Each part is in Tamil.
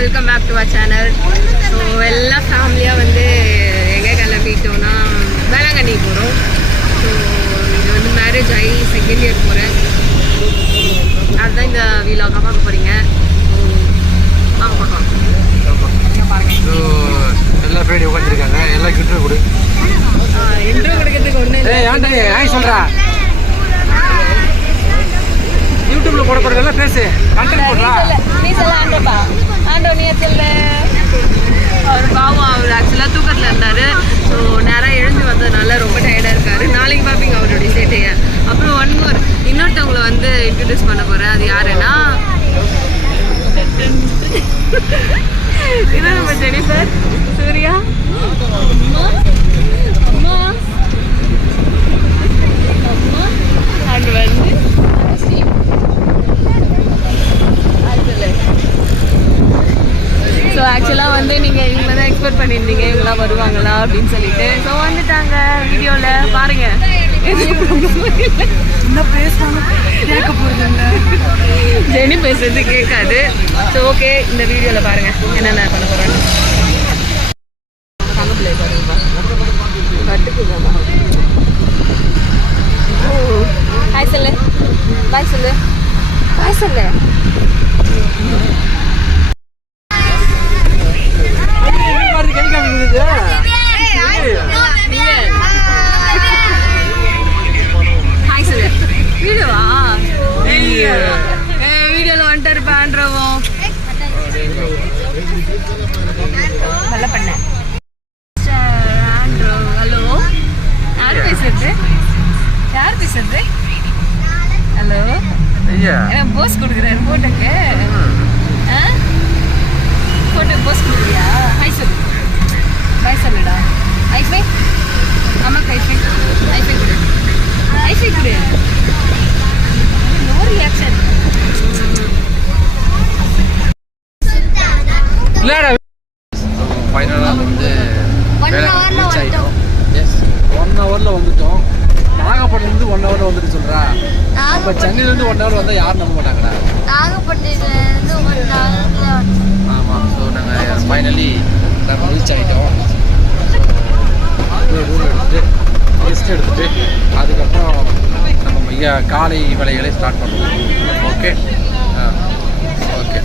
Welcome back to our channel. So எல்லாம் ஃபேமிலியாக வந்து எங்கே கிளம்பிட்டோன்னா வேளாங்கண்ணி போகிறோம். ஸோ இது வந்து மேரேஜ் ஆகி செகண்ட் இயர் போகிறேன். அதுதான் இந்த வீலாக பார்க்க போகிறீங்க. ஸோ வாங்க பார்க்கலாம். ஸோ எல்லா ஃப்ரெண்டு உட்காந்துருக்காங்க. எல்லாம் இன்ட்ரோ கொடு. இன்ட்ரோ கொடுக்கறதுக்கு ஒன்று ஏன் சொல்கிறா யூடியூப்ல போட போறதெல்லாம் பேசு, கண்டென்ட் போடுறா. நீ சொல்ல ஆண்டப்பா, ஆண்டோ நீ சொல்ல. அவர் பாவம், அவர் ஆக்சுவலாக தூக்கத்தில் இருந்தார். ஸோ நேராக எழுந்து வந்ததுனால ரொம்ப டயர்டாக இருக்காரு. நாளைக்கு பார்ப்பீங்க அவருடைய சேட்டையை. அப்புறம் ஒன் மோர், இன்னொருத்தவங்களை வந்து இன்ட்ரடியூஸ் பண்ண போகிறேன். அது யாருன்னா இது நம்ம ஜெனிஃபர், சூர்யா, அம்மா அம்மா அம்மா அண்ட் வந்து ஸோ ஆக்சுவலாக வந்து நீங்கள் இவங்களை தான் எக்ஸ்பெக்ட் பண்ணியிருந்தீங்க இவங்களாம் வருவாங்களா அப்படின்னு சொல்லிட்டு. ஸோ வந்துட்டாங்க. வீடியோவில் பாருங்கள். என்ன பேசுவாங்க கேட்க போகிறதுங்க, ஜெனி பேசுறது கேட்காது. ஸோ ஓகே, இந்த வீடியோவில் பாருங்கள் என்னென்ன பண்ண போகிறோன்னு. தங்கப்பிள்ளை பாருங்கப்பா, கட்டுக்குதாமா. ஹாய் சொல்லு, பாய் சொல்லு, பாய் சொல்லு. வீடியோல வந்துட்டாரு பாண்டவும் நல்ல பண்ண. ஹலோ, யார் பேசுறது? யார் பேசுறது? ஹலோ, போஸ் கொடுக்குறாரு போட்டோக்கு. போட்டோ போஸ் கொடுக்குறியா? ஹாய் சொல்லு, பாய் சொல்லுடா. ஐஃபை அம்மாக்கு ஐஃபை, ஐஃபை கொடு, ஐஃபை கொடு. No reaction. ஃபைனலாக வந்து ரீச் ஆகிட்டோம். எஸ், 1 ஹவரில் வந்துட்டோம். நாகப்பட்டினத்துலேருந்து 1 ஹவரில் வந்துட்டு சொல்கிறா. இப்போ சென்னையிலேருந்து 1 ஹவர் வந்தால் யாரும் நம்ப மாட்டாங்கடா. நாகப்பட்டினத்துலேருந்து 1 ஹவரில். ஆமாம். ஸோ நாங்கள் ஃபைனலி நாங்கள் ரீச் ஆகிட்டோம். ஸோ ரூம் எடுத்துகிட்டு ரெஸ்ட் எடுத்துகிட்டு அதுக்கப்புறம் நம்ம காலை வேலைகளை ஸ்டார்ட் பண்ணுவோம். Okay okay,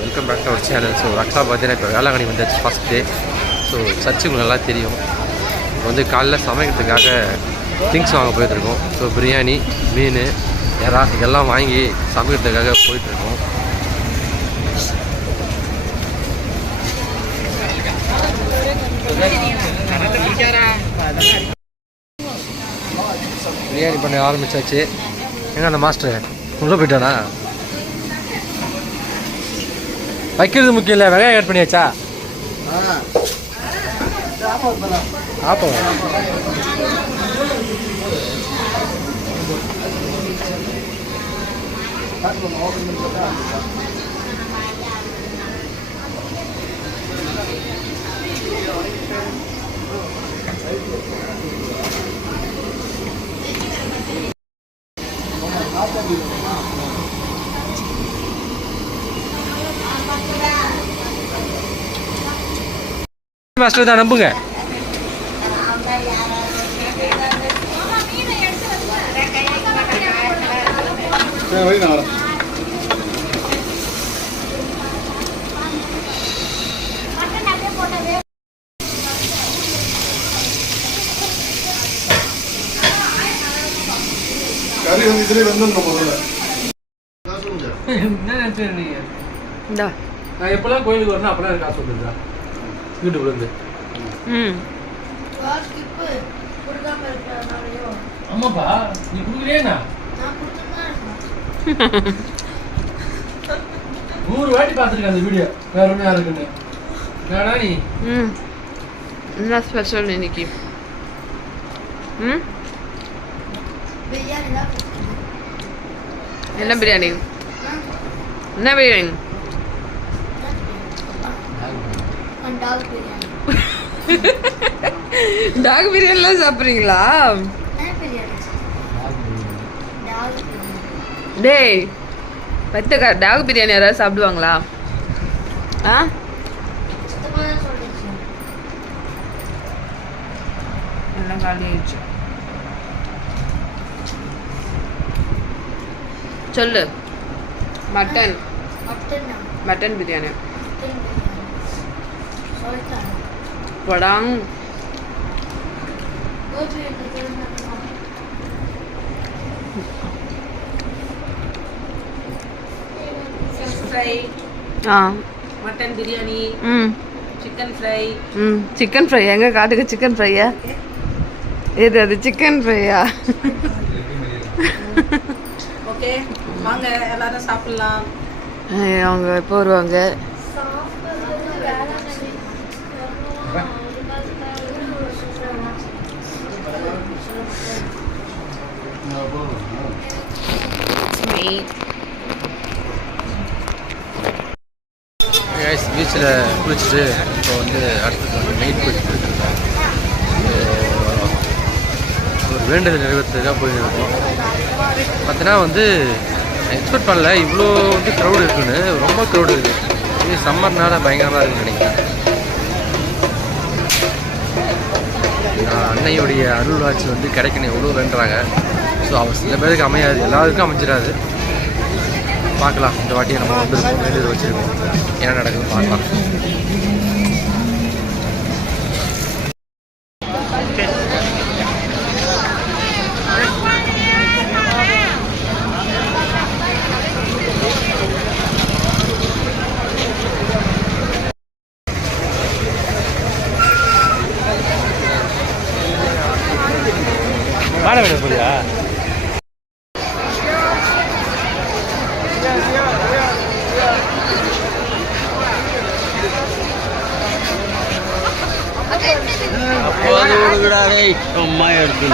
welcome back to our channel. So ஆக்சுவலாக பார்த்தீங்கன்னா இப்போ வேளாங்கண்ணி வந்தாச்சு ஃபஸ்ட் டே. ஸோ சர்ச்சுக்கு நல்லா தெரியும். இப்போ வந்து காலைல சமைக்கிறதுக்காக திங்ஸ் வாங்க போயிட்டுருக்கோம். ஸோ பிரியாணி, மீன், எறா இதெல்லாம் வாங்கி சமைக்கிறதுக்காக போயிட்டுருக்கோம். பிரியாணி பண்ண ஆரம்பிச்சாச்சு. எங்க அந்த மாஸ்டர் உள்ளே போயிட்டானா? வைக்கிறது முக்கியம் இல்லை, வெங்காயம் கட் பண்ணியாச்சா? ஆப்போ மாஸ்டர் தான் நம்புங்க. நான் எப்பெல்லாம் கோயிலுக்கு வரணும் அப்பெல்லாம் எனக்கு காசு வந்துருந்தா யூடியூப்ல இருந்து. ஆமாப்பா, நீ கொடுக்கலையா? 100 வாட்டி பார்த்துருக்கேன் அந்த வீடியோ. வேற ஒன்றும் யாருக்குன்னு வேணா நீ. என்ன ஸ்பெஷல் இன்னைக்கு? என்ன பிரியாணி? என்ன பிரியாணி? டாக் பிரியாணிலாம் சாப்பிட்றீங்களா? டேய் வெத்தக்கா டாக் பிரியாணி யாராவது சாப்பிடுவாங்களா? ஆ சுத்தமாக தான் சொல்லிடுச்சு. எல்லாம் காலி ஆயிடுச்சு. சொல்லு. மட்டன் மட்டன் தான். Mutton biryani mutton biryani. சொல்லிட்டாங்க. படாங். கோபி எடுத்து ஃப்ரை, ஆ மட்டன் பிரியாணி, ம் சிக்கன் ஃப்ரை. ம் சிக்கன் ஃப்ரை எங்க காட்டுக்கு சிக்கன் ஃப்ரையா? எது அது சிக்கன் ஃப்ரையா? ஓகே, வாங்க எல்லாரும் சாப்பிடலாம். அவங்க எப்போ வருவாங்க? பீச்சில் குளிச்சுட்டு இப்போ வந்து அடுத்தது வந்து நைட் குளிச்சுட்டு இருக்கோம். ஒரு வேண்டுதல் நிறைவேற்றுறதுக்காக போயிருக்கோம். பார்த்தீங்கன்னா வந்து எக்ஸ்பெக்ட் பண்ணல இவ்வளோ வந்து க்ரௌடு இருக்குன்னு. ரொம்ப க்ரௌடு இருக்குது. இது சம்மர்னால பயங்கரமாக இருக்குன்னு நினைக்கிறேன். அன்னையுடைய அருள்வாட்சி வந்து கிடைக்கணும் எவ்வளோ வேண்டுறாங்க. ஸோ அவன் சில பேருக்கு அமையாது, எல்லாருக்கும் அமைஞ்சிடாது. பார்க்கலாம், இந்த வாட்டியை நம்ம வந்துருக்கோம், வேண்டுதல் வச்சுருக்கோம், என்ன நடக்குதுன்னு பார்க்கலாம். மாட வேண்டிய போலியா? அம்மா எடுத்து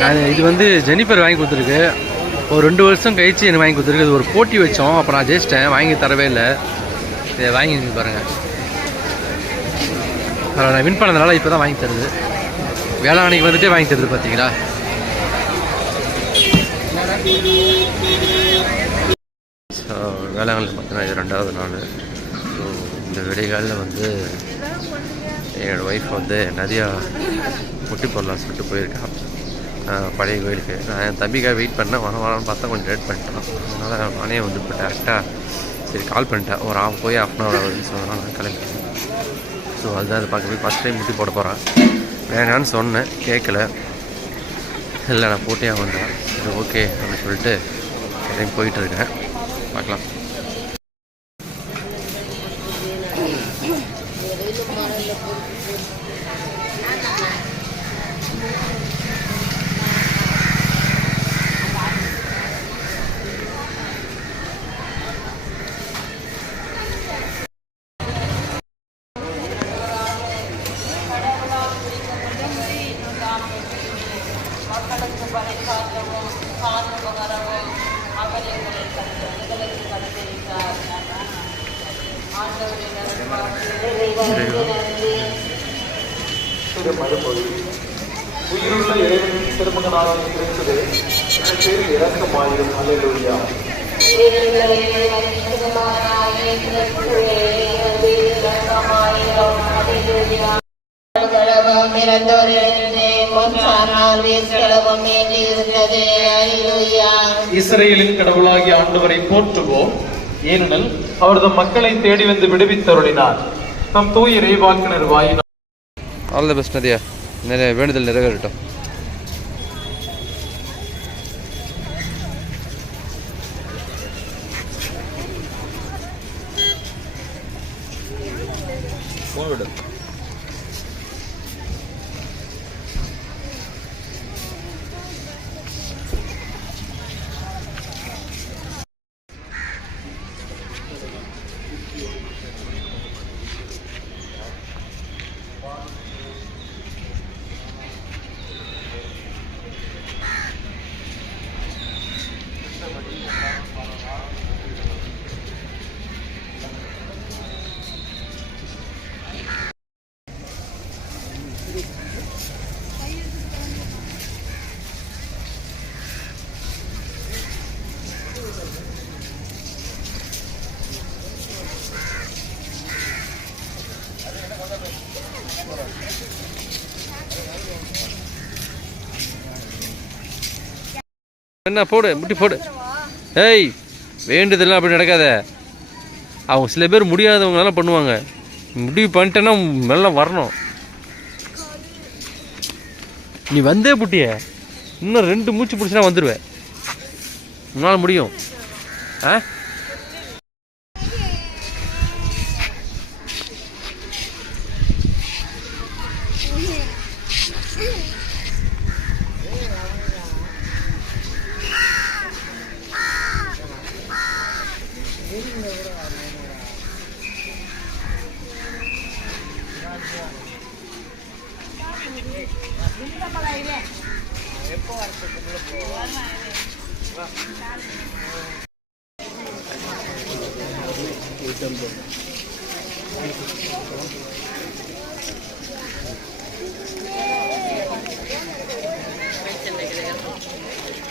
நான் இது வந்து ஜெனிஃபர் வாங்கி கொடுத்துருக்கு. ஒரு 2 வருஷம் கழிச்சு எனக்கு வாங்கி கொடுத்துருக்கு. இது ஒரு போட்டி வச்சோம், அப்போ நான் ஜெயிச்சிட்டேன், வாங்கி தரவே இல்லை. இதை வாங்கி பாருங்கள். அதில் நான் வின் பண்ணதுனால இப்போ தான் வாங்கி தருது. வேளாங்கண்ணிக்கு வந்துட்டு வாங்கி தருது பார்த்தீங்களா. ஸோ வேளாங்கண்ணில் பார்த்தீங்கன்னா இது 2வது நாள். ஸோ இந்த விடைகாலில் வந்து என்னோடய ஒய்ஃப் வந்து நிறையா முட்டி போடலாம் சொல்லிட்டு போயிருக்கான் பழைய கோயிலுக்கு. நான் என் தம்பிக்காக வெயிட் பண்ணேன், வரலான்னு பார்த்தா கொஞ்சம் லேட் பண்ணிட்டான். அதனால் நானே வந்து இப்போ டேரெக்டாக சரி கால் பண்ணிட்டேன், ஒரு போய் ½ அன் ஹவர் ஆகுதுன்னு சொன்னால் நான் கிளம்பிட்டேன். ஸோ அதுதான் அதை பார்க்க போய் ஃபஸ்ட் டைம் முட்டி போட போகிறேன். வேணான்னு சொன்னேன், கேட்கல. இல்லை நான் போட்டே வந்தேன். சரி ஓகே அப்படின்னு சொல்லிட்டு டைம் போயிட்டுருக்கேன். பார்க்கலாம். உயிருள்ள இறைவனின் திருமகனாக இருக்கிறது இறக்கமாயிரும். அல்லேலூயா. இஸ்ரவேலின் கடவுளாகிய ஆண்டவரை போற்றுவோம். ஏனெனில் அவரது மக்களை தேடி வந்து விடுவித்தருளினார். தம் தூய இறைவாக்கினர் வாயினால். All the best Nadiya. நிறைய வேண்டுதல் நிறைவேறட்டும். என்ன போடு முட்டி போடு. ஏய் வேண்டுதெல்லாம் அப்படி நடக்காத. அவங்க சில பேர் முடியாதவங்களாம் பண்ணுவாங்க. முடிவு பண்ணிட்டேன்னா நல்லா வரணும். நீ வந்தே புட்டிய இன்னும் 2 மூச்சு பிடிச்சினா வந்துடுவேன். உன்னால் முடியும். ஆ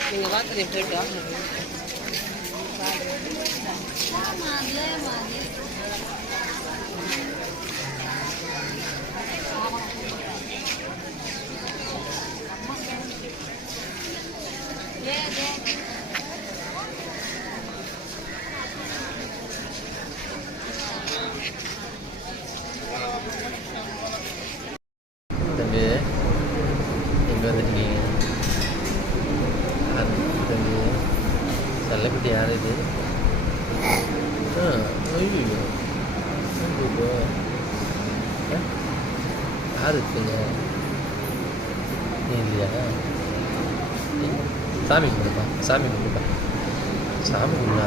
நீங்கள் வாக்குறது போயிட்டா தம்பி எங்கே வந்துருக்கீங்க? தம்பி செல்லக்குட்டி யார் இது? ஐயோ யார் இருக்குங்க? நீ இல்லையா? சாமி கும்பிடுப்பா, சாமி கும்பிடுப்பா, சாமி கும்பிடா,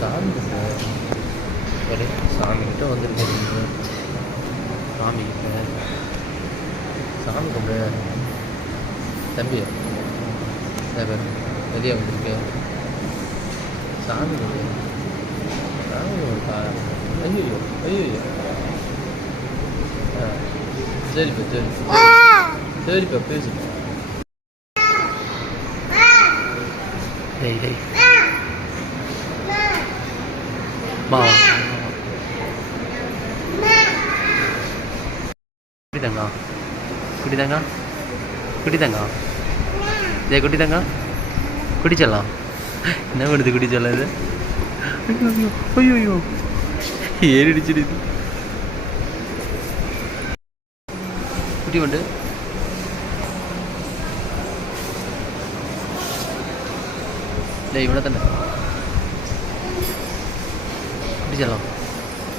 சாமி கும்பிடு. சாமிக்கிட்ட வந்துருக்கீங்க. சாமிக்கிட்ட சாமி கும்பிடு. தம்பி வெளியே வந்திருக்கேன். சாமி கும்பிடு, சாமி கும்பிடுப்பா. ஐயோ ஐயோ. சரிப்பா சரிப்பா சரிப்பா பேசுப்பா. டேய் டேய் மா குட்டிதாங்க குட்டிதாங்க குட்டிதாங்க டேய் குட்டிதாங்க குடிச்சலாம். என்ன பண்ணுது குடிச்சலாம் இது? ஐயோ ஐயோ ஏறிடுச்சிடுது. குட்டி உண்டு. டேய் இவ்வளோ தானே குடிச்சலாம்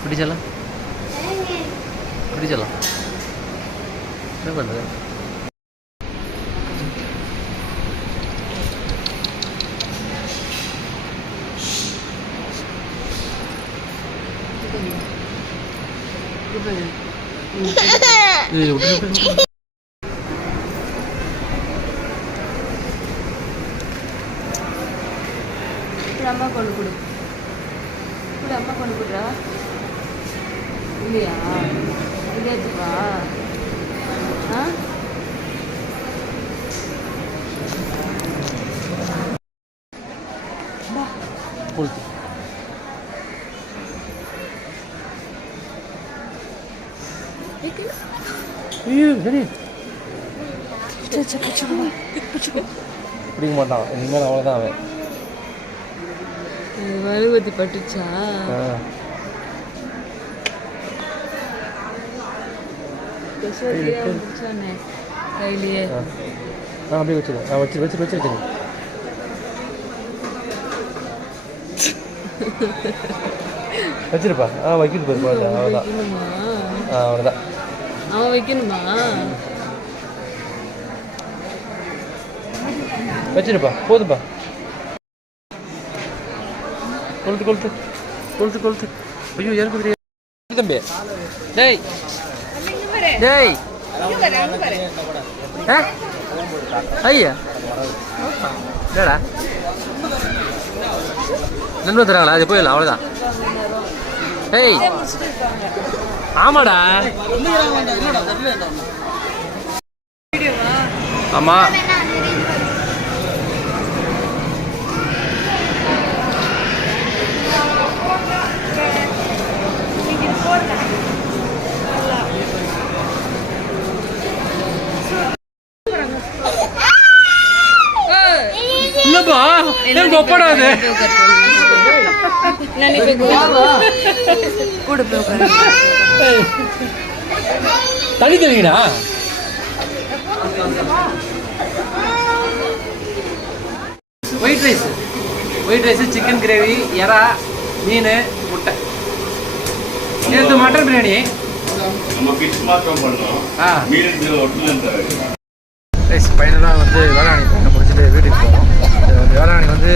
குடிச்சலாம் குடிச்சலாம். என்ன பண்ணுறது? அம்மா கொண்டு கொடு கூட அம்மா கொண்டு கொடுறா இல்லையா? இல்லையாச்சுப்பா. ஆ பிடிக்க மாட்டான். இனிமேல் அவ்வளோதான் அவன். வலுவத்தி பட்டுச்சா? கையிலேயே அப்படியே வச்சுருங்க. வச்சு வச்சு வச்சு வச்சுருங்க. வச்சிருப்பா. வைக்கிது பாரு. அவ்வளோதான் அவ்வளோதான். அவன் வைக்கணுமா? வச்சிருப்பா போதுப்பா. கொளுத்து கொளுத்து கொளுத்து ஐயோ எனக்கு தெரியாது தம்பி டேய் டேய் ஐயா டேடா நண்பர் தராங்களா அது போயிடலாம் அவ்வளோதான் ஏய் ஆமாடா ஆமாம் இல்லப்பா எனக்கு ஒப்படாது தனி தெரியுங்கண்ணா ஒயிட் ரைஸ் சிக்கன் கிரேவி எறா மீன் முட்டை நேற்று மட்டன் பிரியாணி நம்ம ஃபிஷ் மாத்திரம் பண்ணோம் மீன் ஒட்டுல ரைஸ் ஃபைனலாக வந்து வேளாங்கண்ணி பயணம் முடிச்சுட்டு வீட்டுக்கு போவோம் வேளாங்கண்ணி வந்து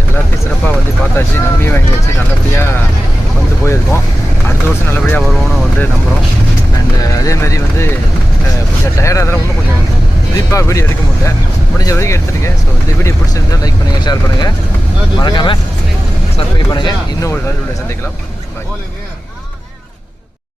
எல்லாத்தையும் சிறப்பாக வந்து பார்த்தாச்சு நம்பியும் வாங்கி வச்சு நல்லபடியாக வந்து போயிருக்கோம் அடுத்த வருஷம் நல்லபடியாக வருவோம்னு வந்து நம்புகிறோம் அண்டு அதேமாரி வந்து கொஞ்சம் டயர்டாக இருந்தாலும் இன்னும் கொஞ்சம் குறிப்பாக வீடியோ எடுக்க முடியல முடிஞ்ச வரைக்கும் எடுத்துருங்க ஸோ இந்த வீடியோ பிடிச்சிருந்தால் லைக் பண்ணுங்கள் ஷேர் பண்ணுங்கள் மறக்காமல் சப்ஸ்கிரைப் பண்ணுங்கள் இன்னும் ஒரு நல்ல வீடியோ சந்திக்கலாம் பாய்